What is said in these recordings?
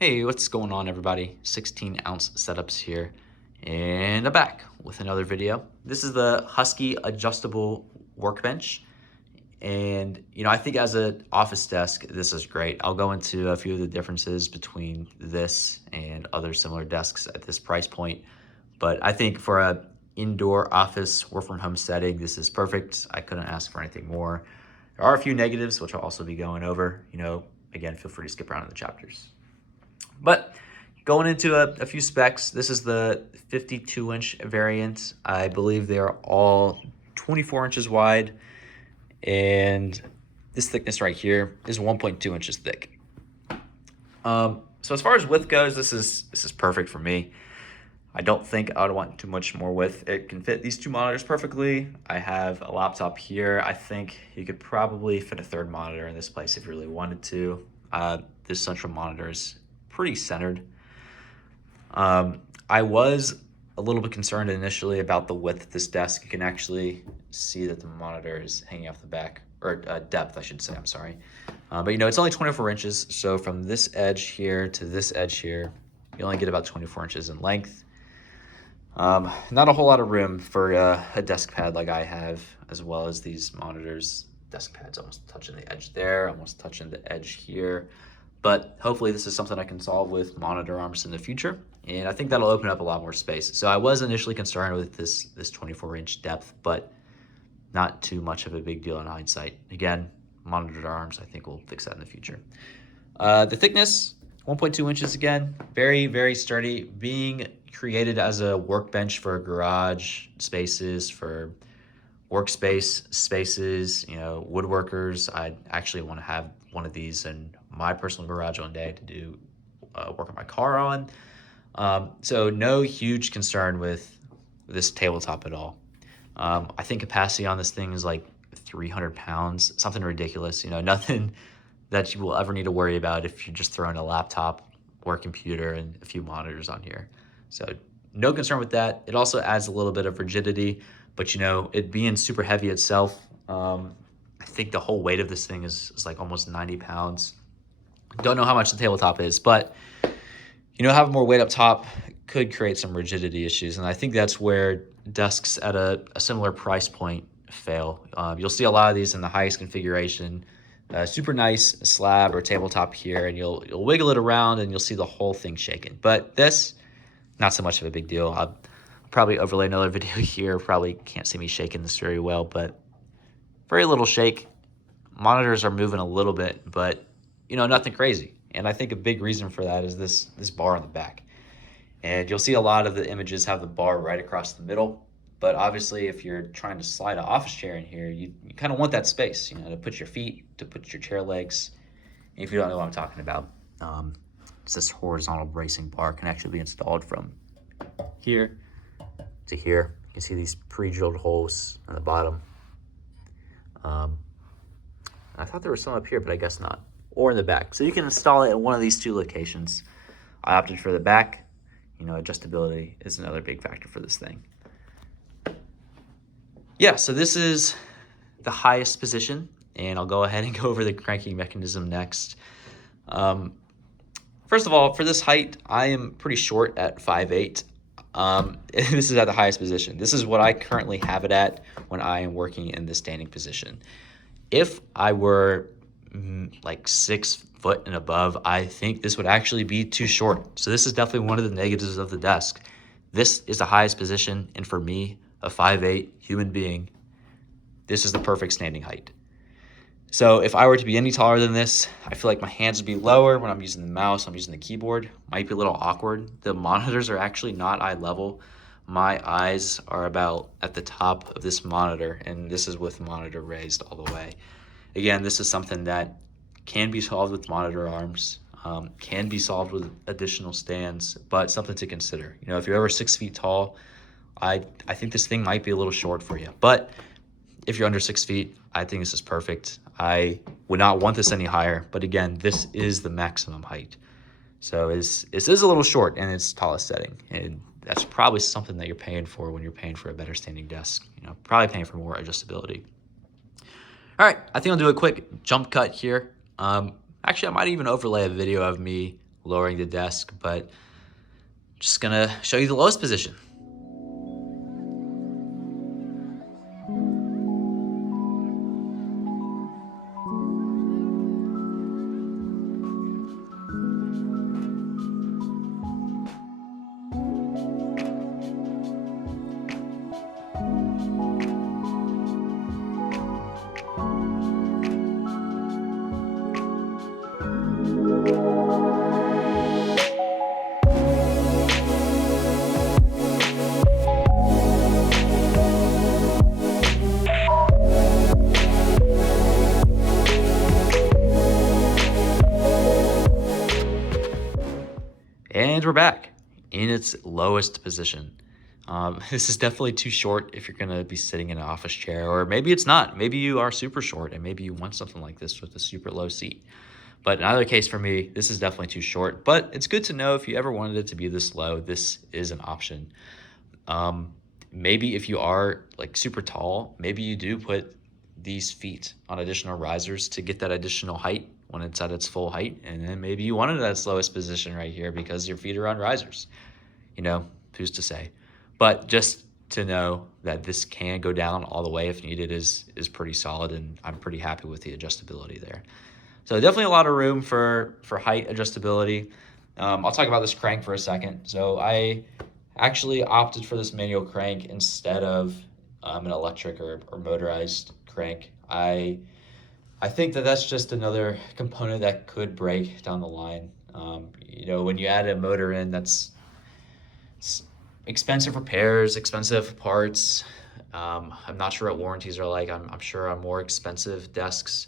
Hey, what's going on everybody? 16-ounce setups here, and I'm back with another video. This is the Husky Adjustable Workbench, and I think as an office desk, this is great. I'll go into a few of the differences between this and other similar desks at this price point, but I think for a indoor office work from home setting, this is perfect. I couldn't ask for anything more. There are a few negatives, which I'll also be going over. Again, feel free to skip around in the chapters. But going into a few specs, this is the 52-inch variant. I believe they are all 24 inches wide, and this thickness right here is 1.2 inches thick. So as far as width goes, this is perfect for me. I don't think I would want too much more width. It can fit these two monitors perfectly. I have a laptop here. I think you could probably fit a third monitor in this place if you really wanted to. This central monitor is pretty centered. I was a little bit concerned initially about the width of this desk. You can actually see that the monitor is hanging off the back, or depth, I should say, I'm sorry. But it's only 24 inches, so from this edge here to this edge here, you only get about 24 inches in length. Not a whole lot of room for a desk pad like I have, as well as these monitors. Desk pad's almost touching the edge there, almost touching the edge here. But hopefully this is something I can solve with monitor arms in the future, and I think that'll open up a lot more space. So I was initially concerned with this 24-inch depth, but not too much of a big deal in hindsight. Again, monitor arms, I think we'll fix that in the future. The thickness, 1.2 inches again, very, very sturdy, being created as a workbench for garage spaces, for workspace spaces, woodworkers. I actually want to have one of these in my personal garage one day to do work on my car on. So no huge concern with this tabletop at all. I think capacity on this thing is like 300 pounds, something ridiculous. Nothing that you will ever need to worry about if you're just throwing a laptop or a computer and a few monitors on here. So no concern with that. It also adds a little bit of rigidity, but it being super heavy itself, I think the whole weight of this thing is like almost 90 pounds. Don't know how much the tabletop is, but having more weight up top could create some rigidity issues, and I think that's where desks at a similar price point fail. You'll see a lot of these in the highest configuration, super nice slab or tabletop here, and you'll wiggle it around and you'll see the whole thing shaking. But this, not so much of a big deal. I'll probably overlay another video here. Probably can't see me shaking this very well, but very little shake. Monitors are moving a little bit, but nothing crazy. And I think a big reason for that is this bar on the back. And you'll see a lot of the images have the bar right across the middle. But obviously, if you're trying to slide an office chair in here, you kind of want that space, to put your feet, to put your chair legs. And if you don't know what I'm talking about, it's this horizontal bracing bar can actually be installed from here to here. You can see these pre-drilled holes on the bottom. I thought there was some up here, but I guess not. Or in the back. So you can install it at one of these two locations. I opted for the back. Adjustability is another big factor for this thing. Yeah, so this is the highest position, and I'll go ahead and go over the cranking mechanism next. First of all, for this height, I am pretty short at 5'8". This is at the highest position. This is what I currently have it at when I am working in the standing position. If I were like 6 foot and above, I think this would actually be too short. So this is definitely one of the negatives of the desk. This is the highest position, and for me, a 5'8" human being, this is the perfect standing height. So if I were to be any taller than this, I feel like my hands would be lower when I'm using the mouse, I'm using the keyboard. Might be a little awkward. The monitors are actually not eye level. My eyes are about at the top of this monitor, and this is with monitor raised all the way. Again, this is something that can be solved with monitor arms, can be solved with additional stands, but something to consider. If you're over 6 feet tall, I think this thing might be a little short for you. But if you're under 6 feet, I think this is perfect. I would not want this any higher, but again, this is the maximum height. So this is a little short in its tallest setting, and that's probably something that you're paying for when you're paying for a better standing desk. Probably paying for more adjustability. All right, I think I'll do a quick jump cut here. Actually, I might even overlay a video of me lowering the desk, but just gonna show you the lowest position. And we're back in its lowest position. This is definitely too short if you're going to be sitting in an office chair, or maybe it's not. Maybe you are super short and maybe you want something like this with a super low seat. But in either case, for me, this is definitely too short. But it's good to know if you ever wanted it to be this low, this is an option. Maybe if you are like super tall, maybe you do put these feet on additional risers to get that additional height when it's at its full height. And then maybe you want it at its lowest position right here because your feet are on risers. You know, who's to say? But just to know that this can go down all the way if needed is pretty solid, and I'm pretty happy with the adjustability there. So definitely a lot of room for height adjustability. I'll talk about this crank for a second. So I actually opted for this manual crank instead of an electric or motorized crank. I think that that's just another component that could break down the line. You know, when you add a motor in, that's expensive repairs, expensive parts. I'm not sure what warranties are like. I'm sure on more expensive desks,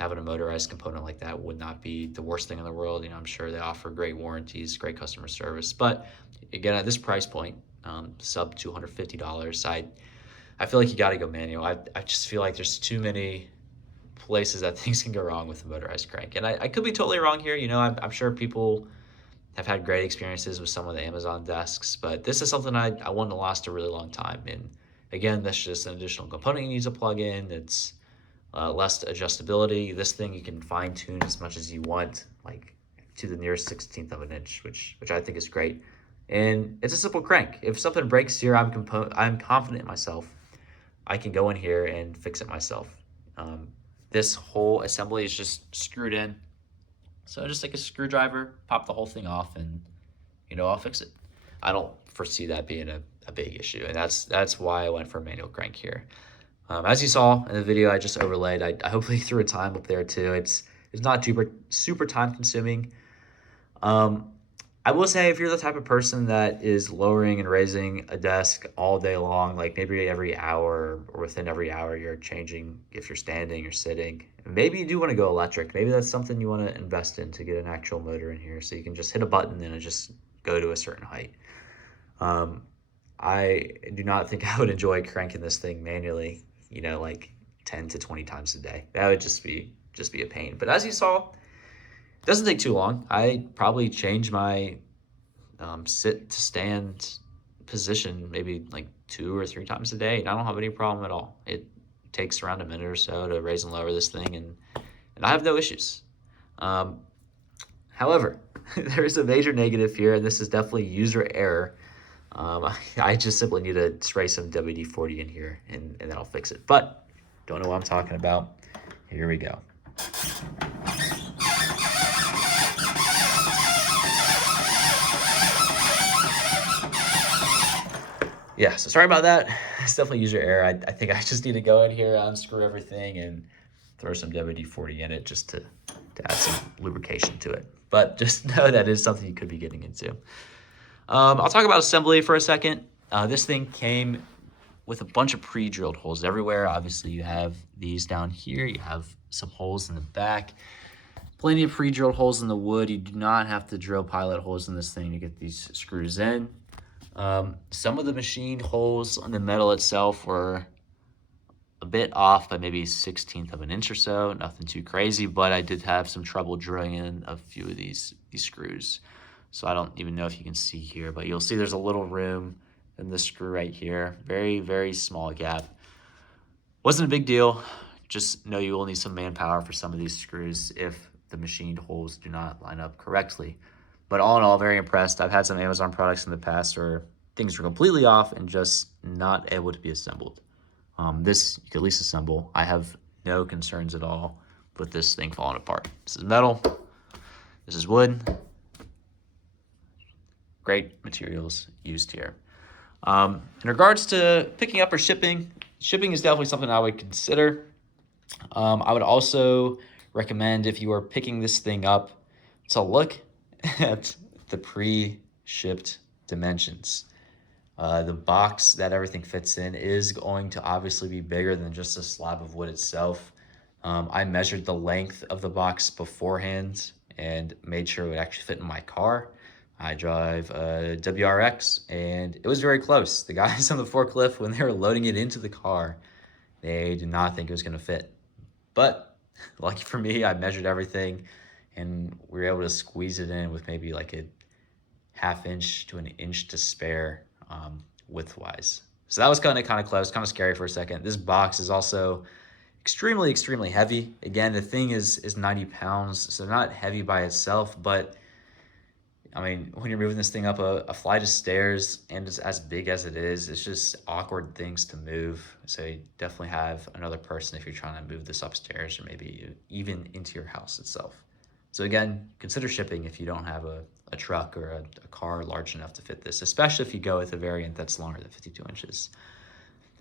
having a motorized component like that would not be the worst thing in the world. You know, I'm sure they offer great warranties, great customer service. But again, at this price point, sub $250, I feel like you got to go manual. I just feel like there's too many places that things can go wrong with a motorized crank. And I could be totally wrong here. You know, I'm sure people have had great experiences with some of the Amazon desks, but this is something I want to last a really long time. And again, that's just an additional component you need to plug in. It's less adjustability. This thing you can fine tune as much as you want, like to the nearest 16th of an inch, which I think is great. And it's a simple crank. If something breaks here, I'm confident in myself. I can go in here and fix it myself. This whole assembly is just screwed in. So just take a screwdriver, pop the whole thing off, and you know, I'll fix it. I don't foresee that being a big issue, and that's why I went for a manual crank here. As you saw in the video I just overlaid, I hopefully threw a time up there too. It's not super time consuming. I will say if you're the type of person that is lowering and raising a desk all day long, like maybe every hour or within every hour you're changing if you're standing or sitting, maybe you do want to go electric. Maybe that's something you want to invest in to get an actual motor in here so you can just hit a button and it just go to a certain height. I do not think I would enjoy cranking this thing manually, you know, like 10 to 20 times a day. That would just be a pain. But as you saw, it doesn't take too long. I probably change my sit to stand position maybe like 2 or 3 times a day, and I don't have any problem at all. It takes around a minute or so to raise and lower this thing, and I have no issues. However, there is a major negative here, and this is definitely user error. I just simply need to spray some WD-40 in here, and that'll fix it. But don't know what I'm talking about. Here we go. Yeah, so sorry about that. It's definitely user error. I think I just need to go in here, unscrew everything, and throw some WD-40 in it just to add some lubrication to it. But just know that is something you could be getting into. I'll talk about assembly for a second. This thing came with a bunch of pre-drilled holes everywhere. Obviously, you have these down here. You have some holes in the back. Plenty of pre-drilled holes in the wood. You do not have to drill pilot holes in this thing to get these screws in. Some of the machine holes on the metal itself were a bit off by maybe 1/16 of an inch or so. Nothing too crazy, but I did have some trouble drilling in a few of these screws. So I don't even know if you can see here, but you'll see there's a little room in this screw right here. Very, very small gap. Wasn't a big deal. Just know you will need some manpower for some of these screws if the machined holes do not line up correctly. But all in all, very impressed. I've had some Amazon products in the past where things were completely off and just not able to be assembled. This you could at least assemble. I have no concerns at all with this thing falling apart. This is metal. This is wood. Great materials used here. In regards to picking up or shipping is definitely something I would consider. I would also recommend, if you are picking this thing up, to look at the pre-shipped dimensions. The box that everything fits in is going to obviously be bigger than just a slab of wood itself. I measured the length of the box beforehand and made sure it would actually fit in my car. I drive a WRX, and it was very close. The guys on the forklift, when they were loading it into the car, they did not think it was going to fit. But lucky for me, I measured everything, and we were able to squeeze it in with maybe like a ½ inch to an inch to spare width-wise. So that was kind of close, kind of scary for a second. This box is also extremely heavy. Again, the thing is 90 pounds, so not heavy by itself, but I mean, when you're moving this thing up a flight of stairs and it's as big as it is, it's just awkward things to move. So you definitely have another person if you're trying to move this upstairs or maybe even into your house itself. So again, consider shipping if you don't have a truck or a car large enough to fit this, especially if you go with a variant that's longer than 52 inches.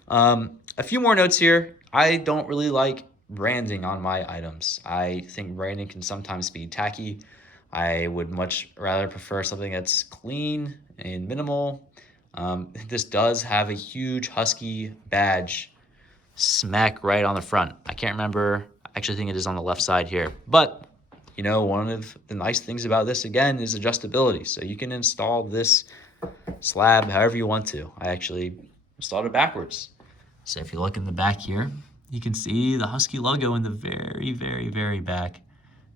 A few more notes here. I don't really like branding on my items. I think branding can sometimes be tacky. I would much rather prefer something that's clean and minimal. This does have a huge Husky badge smack right on the front. I can't remember. I actually think it is on the left side here. But, you know, one of the nice things about this, again, is adjustability. So you can install this slab however you want to. I actually installed it backwards. So if you look in the back here, you can see the Husky logo in the very back.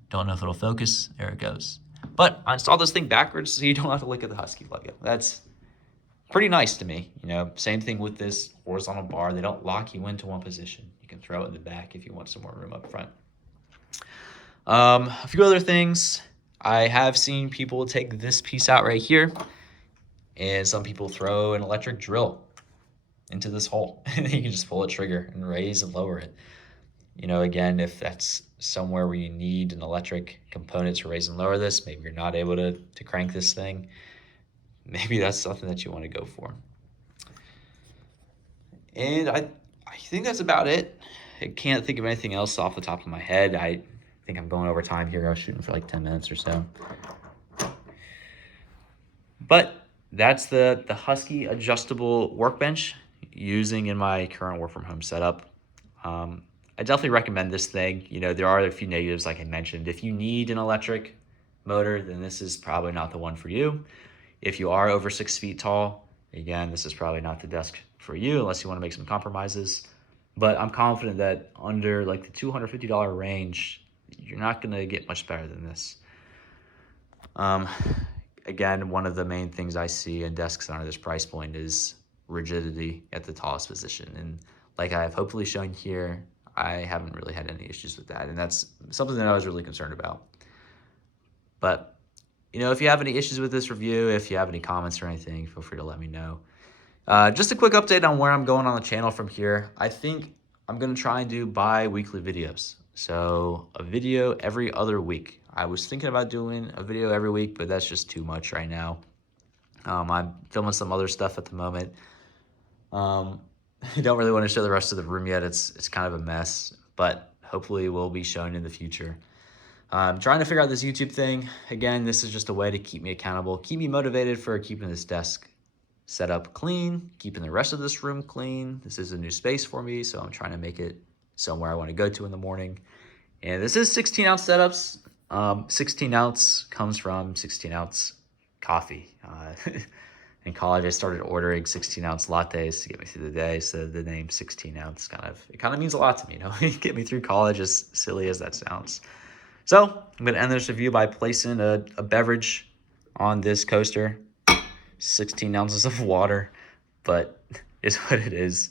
Don't know if it'll focus. There it goes. But I installed this thing backwards so you don't have to look at the Husky logo. That's pretty nice to me. You know, same thing with this horizontal bar. They don't lock you into one position. You can throw it in the back if you want some more room up front. A few other things. I have seen people take this piece out right here, and some people throw an electric drill into this hole. And you can just pull a trigger and raise and lower it. You know, again, if that's somewhere where you need an electric component to raise and lower this, maybe you're not able to crank this thing, maybe that's something that you want to go for. And I think that's about it. I can't think of anything else off the top of my head. I think I'm going over time here. I was shooting for like 10 minutes or so. But that's the Husky Adjustable Workbench using in my current work from home setup. I definitely recommend this thing. You know, there are a few negatives, like I mentioned. If you need an electric motor, then this is probably not the one for you. If you are over 6 feet tall, again, this is probably not the desk for you unless you want to make some compromises. But I'm confident that under like the $250 range, you're not going to get much better than this. Again, one of the main things I see in desks under this price point is rigidity at the tallest position. And like I've hopefully shown here, I haven't really had any issues with that. And that's something that I was really concerned about. But, you know, if you have any issues with this review, if you have any comments or anything, feel free to let me know. Just a quick update on where I'm going on the channel from here. I think I'm going to try and do bi-weekly videos. So a video every other week. I was thinking about doing a video every week, but that's just too much right now. I'm filming some other stuff at the moment. I don't really want to show the rest of the room yet. It's kind of a mess, but hopefully will be shown in the future. I'm trying to figure out this YouTube thing. Again, this is just a way to keep me accountable, keep me motivated for keeping this desk set up clean, keeping the rest of this room clean. This is a new space for me, so I'm trying to make it somewhere I want to go to in the morning. And this is 16-ounce setups. 16 ounce comes from 16-ounce coffee. In college, I started ordering 16-ounce lattes to get me through the day. So the name 16-ounce kind of means a lot to me. You know, get me through college, as silly as that sounds. So I'm going to end this review by placing a beverage on this coaster. 16 ounces of water, but it's what it is.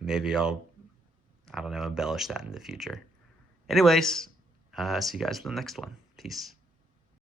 Maybe I don't know, embellish that in the future. Anyways, see you guys for the next one. Peace.